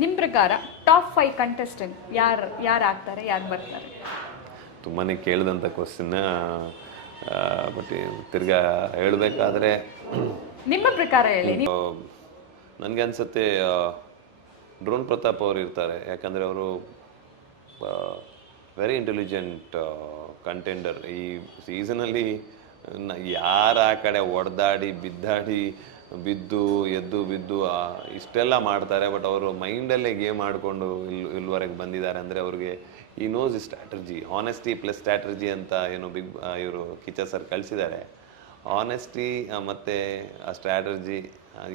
ನಿಮ್ಮ ಪ್ರಕಾರ top five contestant ಯಾರು ಯಾರು ಆಗ್ತಾರೆ ಯಾರು ಬರ್ತಾರೆ? ತುಂಬಾನೇ ಕೇಳಿದಂಥ ಕ್ವಶನ್ ಬಟ್ ತಿರ್ಗಾ ಹೇಳಬೇಕಾದ್ರೆ ನಿಮ್ಮ ಪ್ರಕಾರ ಹೇಳಿ ನನಗೆ ಅನ್ಸುತ್ತೆ ಡ್ರೋನ್ ಪ್ರತಾಪ್ ಅವರು ಇರ್ತಾರೆ. ಯಾಕಂದರೆ ಅವರು ವೆರಿ ಇಂಟೆಲಿಜೆಂಟ್ ಕಂಟೆಂಡರ್ ಈ ಸೀಸನಲ್ಲಿ ಯಾರು ಆ ಕಡೆ ಒಡೆದಾಡಿ ಬಿದ್ದಾಡಿ ಬಿದ್ದು, ಎದ್ದು, ಬಿದ್ದು ಇಷ್ಟೆಲ್ಲ ಮಾಡ್ತಾರೆ. ಬಟ್ ಅವರು ಮೈಂಡಲ್ಲೇ ಗೇಮ್ ಆಡಿಕೊಂಡು ಇಲ್ಲಿ ಇಲ್ಲಿವರೆಗೆ ಬಂದಿದ್ದಾರೆ. ಅಂದರೆ ಅವ್ರಿಗೆ ಈ knows strategy honesty plus strategy ಅಂತ ಏನು ಬಿಗ್ ಇವರು ಕಿಚ ಸರ್ ಕಳಿಸಿದ್ದಾರೆ. ಆನೆಸ್ಟಿ ಮತ್ತು ಆ ಸ್ಟ್ರಾಟಜಿ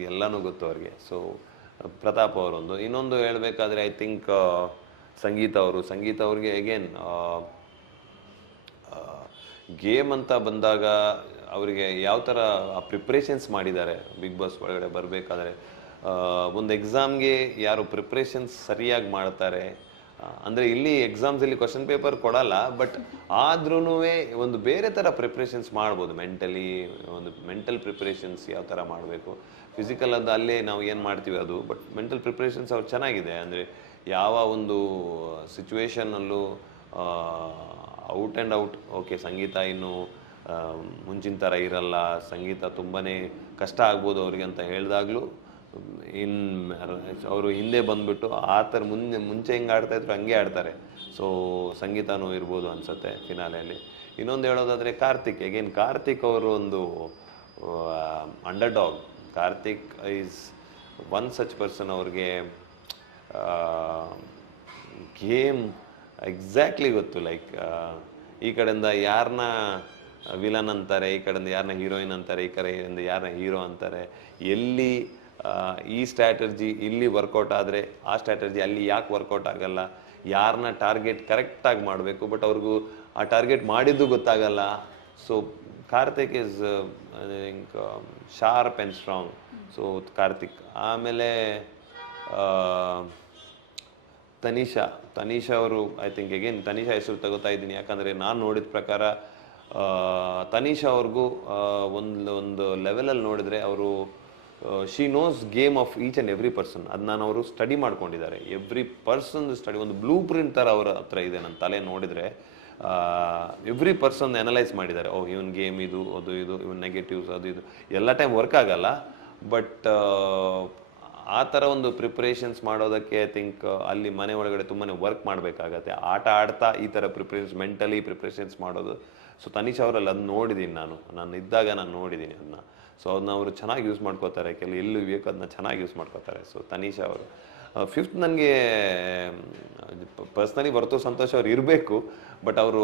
ಎಲ್ಲನೂ ಗೊತ್ತು ಅವ್ರಿಗೆ. ಸೊ ಪ್ರತಾಪ್ ಅವರೊಂದು. ಇನ್ನೊಂದು ಹೇಳಬೇಕಾದ್ರೆ ಐ ಥಿಂಕ್ ಸಂಗೀತ ಅವರು. ಸಂಗೀತ ಅವ್ರಿಗೆ ಅಗೇನ್ ಗೇಮ್ ಅಂತ ಬಂದಾಗ ಅವರಿಗೆ ಯಾವ ಥರ ಪ್ರಿಪ್ರೇಷನ್ಸ್ ಮಾಡಿದ್ದಾರೆ? ಬಿಗ್ ಬಾಸ್ ಒಳಗಡೆ ಬರಬೇಕಾದ್ರೆ ಒಂದು ಎಕ್ಸಾಮ್ಗೆ ಯಾರು ಪ್ರಿಪ್ರೇಷನ್ಸ್ ಸರಿಯಾಗಿ ಮಾಡ್ತಾರೆ? ಅಂದರೆ ಇಲ್ಲಿ ಎಕ್ಸಾಮ್ಸ್ ಅಲ್ಲಿ ಕ್ವಶನ್ ಪೇಪರ್ ಕೊಡಲ್ಲ ಬಟ್ ಆದ್ರೂ ಒಂದು ಬೇರೆ ಥರ ಪ್ರಿಪ್ರೇಷನ್ಸ್ ಮಾಡ್ಬೋದು. ಮೆಂಟಲಿ ಒಂದು ಮೆಂಟಲ್ ಪ್ರಿಪ್ರೇಷನ್ಸ್ ಯಾವ ಥರ ಮಾಡಬೇಕು? ಫಿಸಿಕಲ್ ಅದು ಅಲ್ಲೇ ನಾವು ಏನು ಮಾಡ್ತೀವಿ ಅದು ಬಟ್ ಮೆಂಟಲ್ ಪ್ರಿಪ್ರೇಷನ್ಸ್ ಅವ್ರು ಚೆನ್ನಾಗಿದೆ. ಅಂದರೆ ಯಾವ ಒಂದು ಸಿಚುವೇಶನಲ್ಲೂ out and out. Okay, Sangeetha ಇನ್ನು ಮುಂಚಿನ ಥರ ಇರಲ್ಲ. ಸಂಗೀತ ತುಂಬಾ ಕಷ್ಟ ಆಗ್ಬೋದು ಅವ್ರಿಗೆ ಅಂತ ಹೇಳಿದಾಗಲೂ, ಇನ್, ಅವರು ಹಿಂದೆ ಬಂದುಬಿಟ್ಟು ಆ ಥರ ಮುಂದೆ, ಮುಂಚೆ ಹೆಂಗೆ ಆಡ್ತಾ ಇದ್ರು ಹಂಗೆ ಆಡ್ತಾರೆ. ಸೊ ಸಂಗೀತನೂ ಇರ್ಬೋದು ಅನ್ಸುತ್ತೆ ಫಿನಾಲೆಯಲ್ಲಿ. ಇನ್ನೊಂದು ಹೇಳೋದಾದರೆ ಕಾರ್ತಿಕ್. ಅಗೇನ್ ಕಾರ್ತಿಕ್ ಅವರು ಒಂದು underdog Karthik is one such person ಅವ್ರಿಗೆ ಗೇಮ್ ಎಕ್ಸಾಕ್ಟ್ಲಿ ಗೊತ್ತು ಲೈಕ್ ಈ ಕಡೆಯಿಂದ ಯಾರನ್ನ ವಿಲನ್ ಅಂತಾರೆ, ಈ ಕಡೆಯಿಂದ ಯಾರನ್ನ ಹೀರೋಯಿನ್ ಅಂತಾರೆ, ಈ ಕಡೆಯಿಂದ ಯಾರನ್ನ ಹೀರೋ ಅಂತಾರೆ, ಎಲ್ಲಿ ಈ ಸ್ಟ್ರಾಟರ್ಜಿ ಇಲ್ಲಿ ವರ್ಕೌಟ್ ಆದರೆ, ಆ ಸ್ಟ್ರಾಟರ್ಜಿ ಅಲ್ಲಿ ಯಾಕೆ ವರ್ಕೌಟ್ ಆಗಲ್ಲ ಯಾರನ್ನ ಟಾರ್ಗೆಟ್ ಕರೆಕ್ಟಾಗಿ ಮಾಡಬೇಕು ಬಟ್ ಅವ್ರಿಗೂ ಆ ಟಾರ್ಗೆಟ್ ಮಾಡಿದ್ದು ಗೊತ್ತಾಗಲ್ಲ. So Karthik is I think sharp and strong so Karthik ಆಮೇಲೆ ತನಿಷಾ ತನಿಷಾ ಅವರು ಐ ಥಿಂಕ್ ಅಗೇನ್ ತನಿಷಾ ಹೆಸರು ತಗೋತಾ ಇದ್ದೀನಿ. ಯಾಕಂದರೆ ನಾನು ನೋಡಿದ ಪ್ರಕಾರ ತನಿಷಾ ಅವ್ರಿಗೂ ಒಂದು ಒಂದು ಲೆವೆಲಲ್ಲಿ ನೋಡಿದರೆ ಅವರು she knows game of each and every person ಅದು ನಾನು ಅವರು ಸ್ಟಡಿ ಮಾಡ್ಕೊಂಡಿದ್ದಾರೆ. ಎವ್ರಿ ಪರ್ಸನ್ ಸ್ಟಡಿ ಒಂದು ಬ್ಲೂ ಪ್ರಿಂಟ್ ಥರ ಅವರ ಹತ್ರ ಇದೆ ನನ್ನ ತಲೆ ನೋಡಿದರೆ ಎವ್ರಿ ಪರ್ಸನ್ ಅನಲೈಸ್ ಮಾಡಿದ್ದಾರೆ. ಓ ಇವನ್ ಗೇಮ್ ಇದು, ಅದು ಇದು, ಇವನ್ ನೆಗೆಟಿವ್ಸ್ ಅದು ಇದು. ಎಲ್ಲ ಟೈಮ್ ವರ್ಕ್ ಆಗಲ್ಲ ಬಟ್ ಆ ಥರ ಒಂದು ಪ್ರಿಪ್ರೇಷನ್ಸ್ ಮಾಡೋದಕ್ಕೆ ಐ ಥಿಂಕ್ ಅಲ್ಲಿ ಮನೆ ಒಳಗಡೆ ತುಂಬಾ ವರ್ಕ್ ಮಾಡಬೇಕಾಗತ್ತೆ. ಆಟ ಆಡ್ತಾ ಈ ಥರ ಪ್ರಿಪ್ರೇಷನ್ಸ್ ಮೆಂಟಲಿ ಪ್ರಿಪ್ರೇಷನ್ಸ್ ಮಾಡೋದು. ಸೊ ತನಿಷ್ ಅವರಲ್ಲಿ ಅದನ್ನ ನೋಡಿದ್ದೀನಿ ನಾನು. ನಾನು ಇದ್ದಾಗ ನಾನು ನೋಡಿದ್ದೀನಿ ಅದನ್ನ ಸೊ ಅದನ್ನ ಅವರು ಚೆನ್ನಾಗಿ ಯೂಸ್ ಮಾಡ್ಕೋತಾರೆ. ಕೆಲವು, ಎಲ್ಲೂ ಬೇಕು ಅದನ್ನ ಚೆನ್ನಾಗಿ ಯೂಸ್ ಮಾಡ್ಕೋತಾರೆ. ಸೊ ತನಿಷ್ ಅವರು. ಫಿಫ್ತ್ ನನಗೆ ಪರ್ಸ್ನಲಿ ಬರ್ತೋ ಸಂತೋಷ್ ಅವ್ರು ಇರಬೇಕು. ಬಟ್ ಅವರು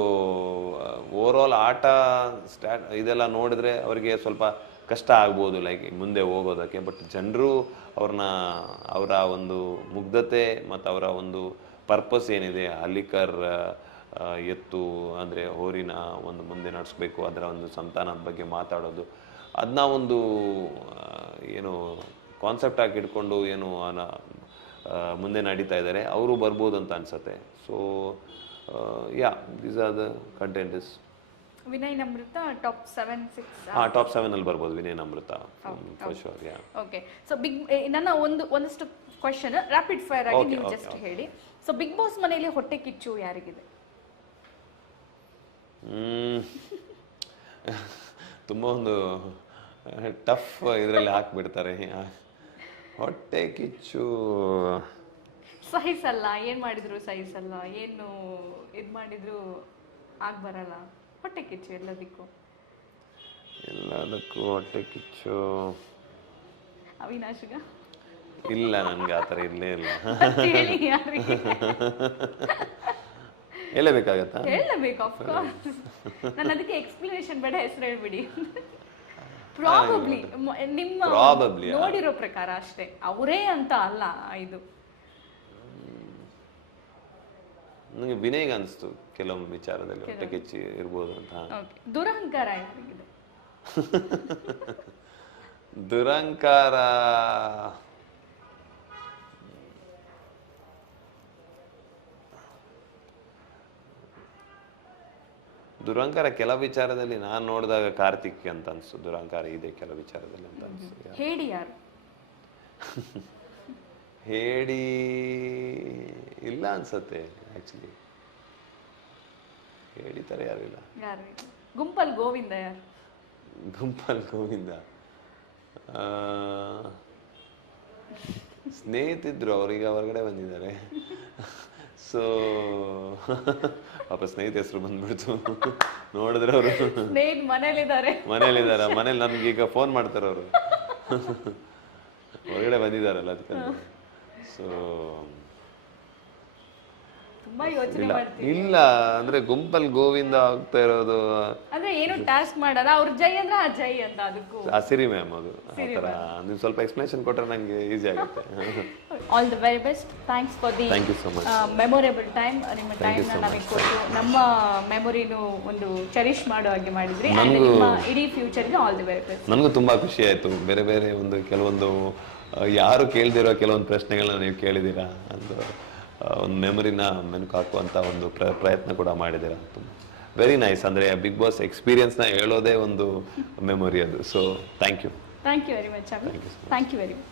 ಓವರ್ ಆಲ್ ಆಟ ಸ್ಟಾ ಇದೆಲ್ಲ ನೋಡಿದ್ರೆ ಅವರಿಗೆ ಸ್ವಲ್ಪ ಕಷ್ಟ ಆಗ್ಬೋದು ಲೈಕ್ ಮುಂದೆ ಹೋಗೋದಕ್ಕೆ. ಬಟ್ ಜನರು ಅವ್ರನ್ನ ಅವರ ಒಂದು ಮುಗ್ಧತೆ ಮತ್ತು ಅವರ ಒಂದು ಪರ್ಪಸ್ ಏನಿದೆ ಅಲ್ಲಿಕರ್ ಎತ್ತು ಅಂದರೆ ಹೋರಿನ ಒಂದು ಮುಂದೆ ನಡೆಸ್ಬೇಕು, ಅದರ ಒಂದು ಸಂತಾನದ ಬಗ್ಗೆ ಮಾತಾಡೋದು. ಅದನ್ನ ಒಂದು ಏನು ಕಾನ್ಸೆಪ್ಟ್ ಆಗಿ ಇಟ್ಕೊಂಡು ಏನು ಮುಂದೆ ನಡೀತಾ ಇದ್ದಾರೆ ಅವರು ಬರ್ಬೋದು ಅಂತ ಅನ್ಸತ್ತೆ so yeah these are the content is Vinay Amrutha top seven six ಹಾಂ ಟಾಪ್ ಸೆವೆನಲ್ಲಿ ಬರ್ಬೋದು Vinay Amrutha for sure yeah okay so big ನನ್ನ ಒಂದು ಒಂದಷ್ಟು ಕ್ವಶನ್ ರ್ಯಾಪಿಡ್ ಫೈರ್ ಆಗಿ ನೀವು ಜಸ್ಟ್ ಹೇಳಿ. ಸೊ ಬಿಗ್ ಬಾಸ್ ಮನೆಯಲ್ಲಿ ಹೊಟ್ಟೆ ಕಿಚ್ಚು ಯಾರಿಗಿದೆ. ತುಂಬ ಒಂದು ಟಫ್ ಇದರಲ್ಲಿ ಹಾಕ್ಬಿಡ್ತಾರೆ ಹೊಟ್ಟೆ ಕಿಚ್ಚು. ಸಹಿಸಲ್ಲ ಏನ್ ಮಾಡಿದ್ರು ಸಹಿಸಲ್ಲ ಏನು ಇದು ಮಾಡಿದ್ರು ಆಗ್ ಬರಲ್ಲ. ಹೊಟ್ಟೆ ಕಿಚ್ಚು ಎಲ್ಲದಕ್ಕೂ? ಎಲ್ಲದಕ್ಕೂ ಹೊಟ್ಟೆ ಕಿಚ್ಚು. ಅವಿನಾಶ್ಗ? ಇಲ್ಲ ನನ್ಗೆ ಆ ಥರ ಇರಲೇ ಇಲ್ಲ. ಹೇಳಿ ಯಾರಿಗೆ ಹೇಳಬೇಕಾಗತ್ತಾ ಹೇಳಬೇಕು ಅಫ್ಕೋರ್ಸ್ ನಾನು ಅದಕ್ಕೆ ಎಕ್ಸ್ಪ್ಲನೇಷನ್ ಬೇಡ ಹೆಸರು ಹೇಳ್ಬಿಡಿ. ಪ್ರಾಬಬ್ಲಿ ನಿಮ್ಮ ನೋಡಿರೋ ಪ್ರಕಾರ ಅಷ್ಟೇ. ಅವರೇ ಅಂತ ಅಲ್ಲ ಇದು. ನನಗೆ ವಿನಯ್ ಅನಿಸ್ತು ಕೆಲವೊಂದು ವಿಚಾರದಲ್ಲಿ ಹೊಟ್ಟೆ ಕೆಚ್ಚಿ ಇರ್ಬೋದು ಅಂತ. ದುರಹಂಕಾರ ದುರಹಂಕಾರ. ದುರಂಕಾರ ದುರಂಕಾರ ಕೆಲ ವಿಚಾರದಲ್ಲಿ ನಾನು ನೋಡಿದಾಗ ಕಾರ್ತಿಕ್ ಅಂತ ಅನ್ಸ್ತು. ದುರಂಕಾರ ಇದೆ ಕೆಲ ವಿಚಾರದಲ್ಲಿ ಅಂತ ಅನ್ಸ್ತು. ಹೇಳಿ ಯಾರು? ಹೇಳಿ ಇಲ್ಲ ಅನ್ಸತ್ತೆ ಆಕ್ಚುಲಿ ಹೇಳಿತಾರೆ ಯಾರು ಇಲ್ಲ? ಯಾರು ಇಲ್ಲ. ಗುಂಪಲ್ ಗೋವಿಂದ ಯಾರು? ಗುಂಪಲ್ ಗೋವಿಂದ. ಸ್ನೇಹಿತಿದ್ರು ಅವ್ರೀಗ ಹೊರಗಡೆ ಬಂದಿದ್ದಾರೆ. ಸೊ ಪಾಪ ಸ್ನೇಹಿತ ಹೆಸರು ಬಂದ್ಬಿಡ್ತು. ನೋಡಿದ್ರೆ ಅವರು ಮನೇಲಿದ್ದಾರೆ. ಮನೇಲಿದ್ದಾರೆ ಮನೇಲಿ ನಮ್ಗೆ ಈಗ ಫೋನ್ ಮಾಡ್ತಾರೆ ಅವರು. ಹೊರಗಡೆ ಬಂದಿದ್ದಾರಲ್ಲ ಅದಕ್ಕೆ. ಸೊ ತುಂಬಾ ಯೋಚನೆ ಇಲ್ಲ. ಇಲ್ಲ ಅಂದ್ರೆ ಗುಂಪಲ್ ಗೋವಿಂದ ಆಗ್ತಾ ಇರೋದು ಅಂದ್ರೆ ಏನು ಟಾಸ್ಕ್ ಮಾಡಲ್ಲ ಅವ್ರ ಜೈ ಅಂದ್ರೆ ಆ ಜೈ ಅಂತ ಅದಕ್ಕೂ. ಅಸಿರಿ ಮ್ಯಾಮ್ ಅದು ಆತರ ನೀವು ಸ್ವಲ್ಪ ಎಕ್ಸ್ಪ್ಲನೇಷನ್ ಕೊಟ್ರೆ ನಂಗೆ ಈಸಿ ಆಗುತ್ತೆ. All the very best thanks for the thank you so much memorable time ನಿಮ್ಮ ಟೈಮ್ ನಮಗೆ ಕೊಟ್ಟು ನಮ್ಮ ಮೆಮೊರಿನು ಒಂದು ಚೆರಿಷ್ ಮಾಡೋ ಹಾಗೆ ಮಾಡಿದ್ರಿ. ನಿಮ್ಮ ಇಡೀ ಫ್ಯೂಚರ್ಗೆ ಆಲ್ ದಿ ವೆರಿ ಬೆಸ್ಟ್ ನನಗೂ ತುಂಬಾ ಖುಷಿ ಆಯ್ತು. ಬೇರೆ ಬೇರೆ ಒಂದು ಕೆಲವೊಂದು ಆ, ಯಾರು ಕೇಳ್ದಿರೋ ಕೆಲವೊಂದು ಪ್ರಶ್ನೆಗಳನ್ನ ನೀವು ಕೇಳಿದ್ದೀರಾ ಅಂತ. ಆ, ಒಂದು ಮೆಮೊರಿನ ಮೆನುಕು ಹಾಕುವಂತ ಒಂದು ಪ್ರ- ಪ್ರಯತ್ನ ಕೂಡ ಮಾಡಿದ್ದೀರಾ. ತುಂಬ ವೆರಿ ನೈಸ್ ಅಂದ್ರೆ ಬಿಗ್ ಬಾಸ್ ಎಕ್ಸ್ಪೀರಿಯನ್ಸ್ನ ಹೇಳೋದೇ ಒಂದು ಮೆಮೊರಿ ಅದು. So thank you thank you very much thank you very much